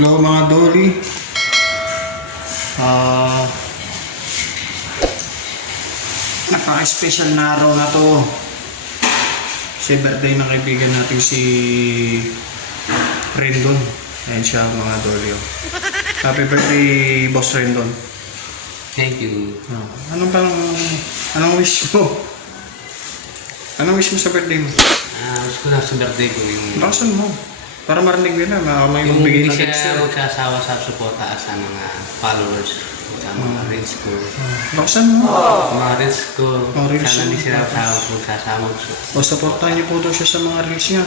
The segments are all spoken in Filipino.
Hello mga Dolly. Napaka-special na araw na to. Kasi birthday ng kaibigan natin si Rendon. Ayan siya mga Dolly. Happy birthday, Boss Rendon. Thank you. Anong wish mo? Anong wish mo sa birthday mo? Wish ko lang sa birthday ko yung... Bakasan mo. Para marinig mo na, may magbigay ng Hindi text siya yun. magsasawa sa suporta sa mga followers, sa mga reels ko. Bakasan mo. Mga reels ko, reels sana hindi mo. sila magsasama. O supportahan niyo po daw siya sa mga reels niya.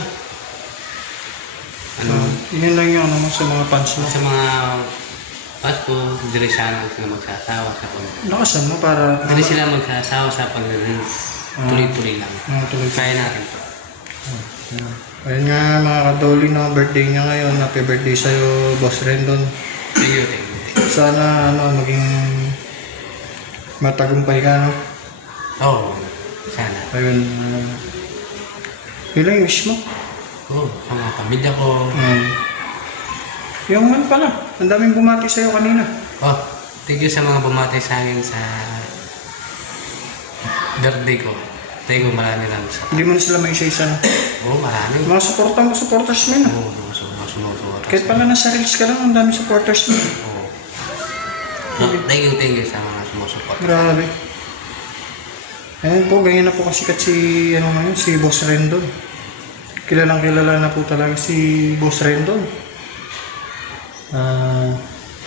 Ano, Yun lang yung ano mo sa mga fans mo. sa mga fans ko, hindi sana sila magsasawa sa pag- Lakasan mo para... Hindi sila magsasawa sa pag-reels. Tuloy-tuloy lang. tuloy. Kaya natin to. Ayun nga mga kadoli, no, birthday niya ngayon. Happy birthday sa'yo, Boss Rendon. Thank you, thank you. Sana maging matagumpay ka, no? Oo, sana. Ayun. Yun lang yung wish mo. Oo, sa mga pamilya ko. Yung ano pala, ang daming bumati sa'yo kanina. Oh, thank you sa mga bumati sa akin sa birthday ko. Thank you, marami lang sa... Hindi mo na sila may isa-isa, no? Oo, marami. Mga supporters mo yun, no? Oo, sumusunod. Kahit pala nasa reels ka lang, ang daming supporters mo. Oo. Thank you sa mga sumusuport. Grabe. Ayan po, ganyan na po kasikat si, si Boss Rendon. Kilalang kilala na po talaga si Boss Rendon.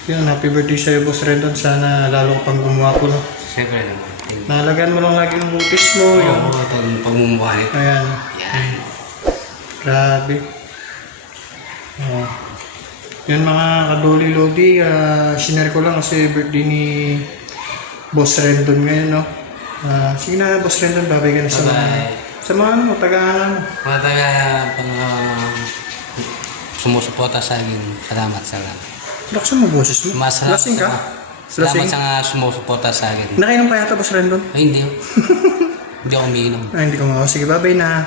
Yun, happy birthday sa'yo, Boss Rendon. Sana lalo pang gumawa po, no? Siyempre naman. Nalagaan mo lang lagi ng butis mo. Oo, itong pagmumukha nito. Ayan. Yan. Grabe. Yun mga kadoli lodi, sinare ko lang kasi birthday ni Boss Rendon ngayon, no? Sige na, Boss Rendon, babay ka na sa mga... Sa mga taga-ano. Mga taga sumusuporta sa akin. Salamat. Laksan mo boses mo. Lasing ka? Salamat sa mga sumusuporta sa akin. Nakainom pa yata, Boss Rendon? Ay, hindi. Hindi ako umiinom. Ay, hindi ko mga. Sige, babay na.